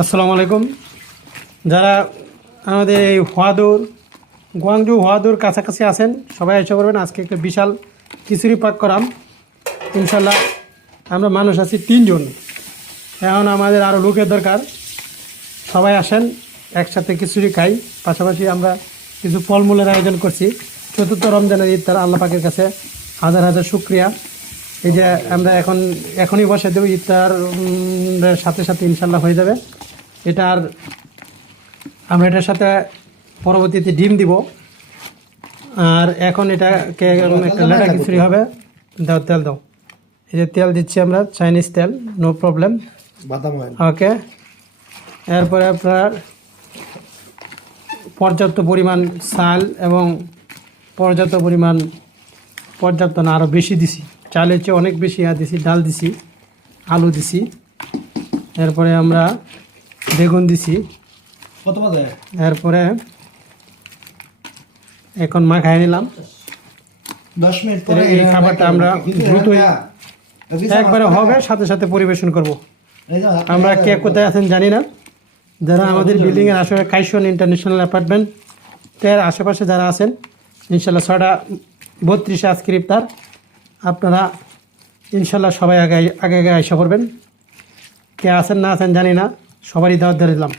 আসসালামু আলাইকুম। যারা আমাদের এই গুয়াংজু হওয়াদুর কাছাকাছি আছেন সবাই এসে করবেন। আজকে একটা বিশাল খিচুড়ি পাক করাম ইনশাল্লাহ। আমরা মানুষ আছি 3 জন, এখন আমাদের আরও লোকের দরকার। সবাই আসেন, একসাথে খিচুড়ি খাই। পাশাপাশি আমরা কিছু ফলমূলের আয়োজন করছি। চতুর্থ রমজানের ইফতার, আল্লাহ পাকের কাছে হাজার হাজার শুকরিয়া। এই যে আমরা এখনই বসে দেবো, ইফতার সাথে সাথে ইনশাল্লাহ হয়ে যাবে। আমরা এটার সাথে পরবর্তীতে ডিম দিব। আর এখন এটাকে একটা লেটা খিচুড়ি হবে। দাও, তেল দাও। এই যে তেল দিচ্ছি আমরা, চাইনিজ তেল, নো প্রবলেম, ওকে। এরপরে আপনার পর্যাপ্ত পরিমাণ চাল এবং পর্যাপ্ত না, আরও বেশি দিছি। চালের চেয়ে অনেক বেশি দিছি। ডাল দিছি, আলু দিছি, এরপরে আমরা বেগুন দিছি। এরপরে এখন মাখায় নিলাম। 10 মিনিট পরে এই খাবারটা আমরা দ্রুতই একবারে হবে, সাথে সাথে পরিবেশন করব। আমরা কে কোথায় আছেন জানি না। যারা আমাদের বিল্ডিংয়ের আশেপাশে কাইশন ইন্টারন্যাশনাল অ্যাপার্টমেন্টের আশেপাশে যারা আছেন, ইনশাল্লাহ 6:32 আজকের ইফতার। আপনারা ইনশাল্লাহ সবাই আগে আগে আইসা করবেন। কে আছেন না আছেন জানি না, সবারই দাওয়াত দিলাম।